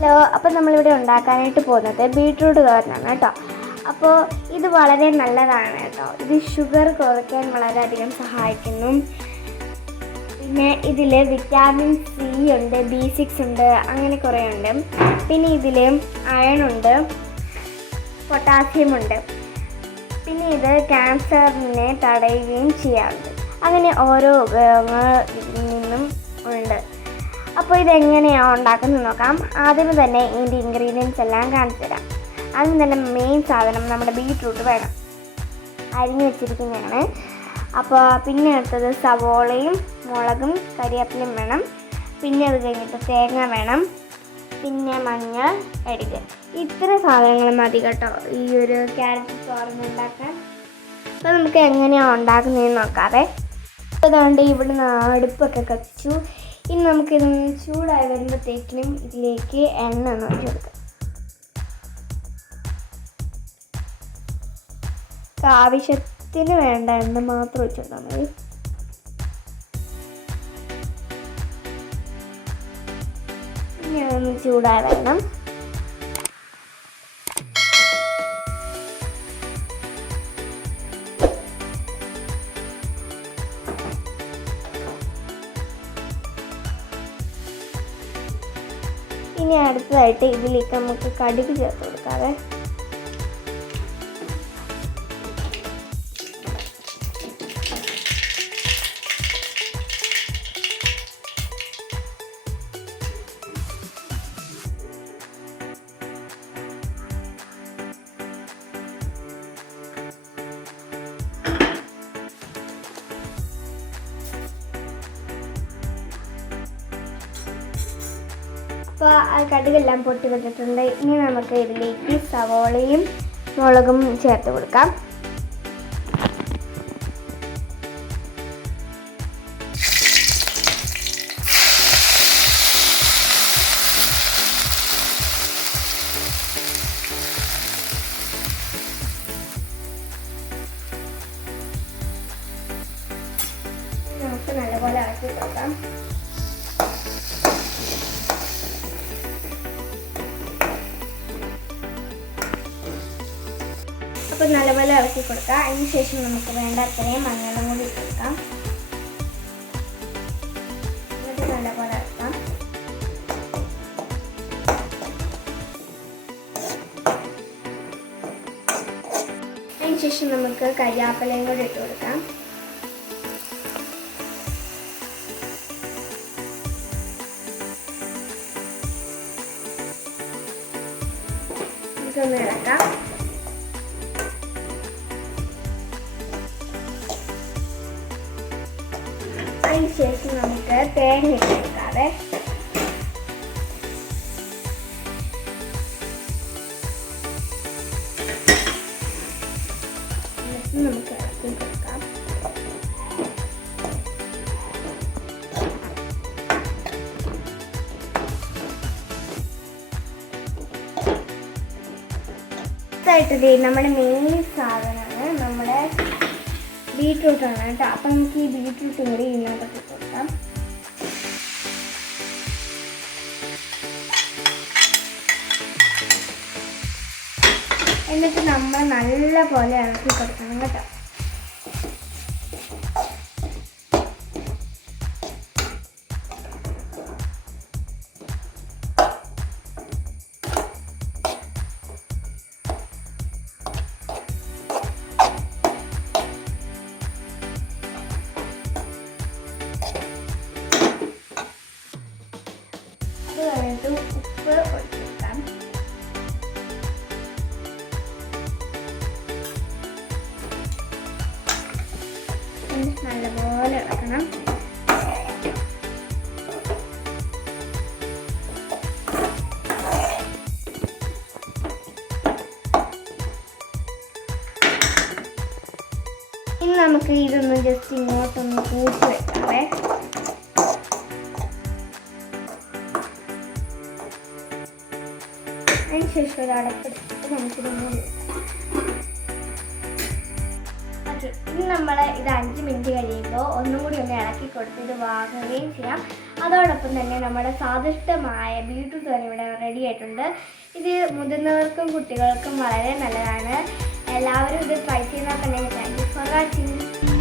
Hello, അപ്പോൾ നമ്മളിവിടെ ഉണ്ടാക്കാനായിട്ട് പോകുന്നത് ബീട്രൂട്ട് തോരനാണ് കേട്ടോ. അപ്പോൾ ഇത് വളരെ നല്ലതാണ് കേട്ടോ. ഇത് ഷുഗർ കുറയ്ക്കാൻ വളരെയധികം സഹായിക്കുന്നു. പിന്നെ ഇതിൽ വിറ്റാമിൻ സി ഉണ്ട്, B6 ഉണ്ട്, അങ്ങനെ കുറേ ഉണ്ട്. പിന്നെ ഇതിൽ അയൺ ഉണ്ട്, പൊട്ടാസ്യം ഉണ്ട്. പിന്നെ ഇത് ക്യാൻസറിനെ തടയുകയും ചെയ്യാറുണ്ട്. അങ്ങനെ ഓരോ ഉപയോഗങ്ങൾ ഇതിൽ നിന്നും ഉണ്ട്. അപ്പോൾ ഇതെങ്ങനെയാണ് ഉണ്ടാക്കുന്നത് നോക്കാം. ആദ്യം തന്നെ ഇതിൻ്റെ ഇൻഗ്രീഡിയൻസ് എല്ലാം കാണിച്ചു തരാം. ആദ്യം തന്നെ മെയിൻ സാധനം നമ്മുടെ ബീട്രൂട്ട് വേണം, അരിഞ്ഞു വെച്ചിരിക്കുന്നതാണ്. അപ്പോൾ പിന്നെ അടുത്തത് സവോളയും മുളകും കരിവേപ്പിലയും വേണം. പിന്നെ അത് കഴിഞ്ഞിട്ട് തേങ്ങ വേണം. പിന്നെ മഞ്ഞൾ, കടുക്. ഇത്ര സാധനങ്ങൾ മതി കേട്ടോ ഈ ഒരു ക്യാരറ്റ് തോരൻ ഉണ്ടാക്കാൻ. അപ്പോൾ നമുക്ക് എങ്ങനെയാണ് ഉണ്ടാക്കുന്നതെന്ന് നോക്കാവേ. അതുകൊണ്ട് ഇവിടെ അടുപ്പൊക്കെ കത്തിച്ചു. ഇനി നമുക്കിതൊന്ന് ചൂടായി വരുമ്പോഴത്തേക്കിനും ഇതിലേക്ക് എണ്ണ ഒന്ന് ഒഴിച്ച് കൊടുക്കാം. ആവശ്യത്തിന് വേണ്ട എണ്ണ മാത്രം ഒഴിച്ച് കൊടുത്താൽ മതി. ഇനി അതൊന്ന് ചൂടായി വരണം. ഇനി അടുത്തതായിട്ട് ഇതിലേക്ക് നമുക്ക് കടുക് ചേർത്ത് കൊടുക്കാവേ. അപ്പോൾ ആ കടുകെല്ലാം പൊട്ടി വന്നിട്ടുണ്ട്. ഇനി നമുക്ക് ഇതിലേക്ക് സവോളയും മുളകും ചേർത്ത് കൊടുക്കാം. നമുക്ക് നല്ലപോലെ ഇളക്കി കൊടുക്കാം. അപ്പോൾ നല്ലപോലെ ഇളക്കി കൊടുക്കാം. അതിന് ശേഷം നമുക്ക് വേണ്ട അത്രയും മഞ്ഞളും കൂടി ഇട്ട് കൊടുക്കാം. എന്നിട്ട് നല്ലപോലെ ഇളക്കാം. അതിന് ശേഷം നമുക്ക് കരിയാപ്പിലയും കൂടി ഇട്ട് കൊടുക്കാം. ഇതൊന്ന് ഇളക്കാം. അതിന് ശേഷം നമുക്ക് തേങ്ങ ഇട്ട് കൊടുക്കാവേ. എന്നിട്ട് നമുക്ക് ഇളക്കി കൊടുക്കാം. അടുത്തായിട്ട് നമ്മുടെ മെയിൻ സാധനമാണ് നമ്മുടെ ബീട്രൂട്ടാണ് കേട്ടോ. അപ്പം നമുക്ക് ഈ ബീട്രൂട്ടും കൂടി ഇതിനകത്ത് കൊടുക്കാം. എന്നിട്ട് നമ്മൾ നല്ല പോലെ ഇളക്കി കൊടുക്കണം കേട്ടോ. കഴിഞ്ഞിട്ട് ഉപ്പ് ഒഴിച്ച് കൊടുക്കാം. നല്ലപോലെ ഇളക്കണം. ഇനി നമുക്ക് ഇതൊന്ന് ജസ്റ്റ് ഇങ്ങോട്ടൊന്ന് കൂട്ടി വെക്കാവേ. അതിനുശേഷം ഒരു അടപ്പെടുത്തിട്ട് നമുക്കിതൊന്ന് ഇനി നമ്മൾ ഇത് 5 മിനിറ്റ് കഴിയുമ്പോൾ ഒന്നും കൂടി ഒന്ന് ഇളക്കി കൊടുത്ത് ഇത് വാങ്ങുകയും ചെയ്യാം. അതോടൊപ്പം തന്നെ നമ്മുടെ സ്വാദിഷ്ടമായ ബീട്രൂട്ട് തോരൻ ഇവിടെ റെഡി ആയിട്ടുണ്ട്. ഇത് മുതിർന്നവർക്കും കുട്ടികൾക്കും വളരെ നല്ലതാണ്. എല്ലാവരും ഇത് ട്രൈ ചെയ്താൽ തന്നെ. Thank you for watching.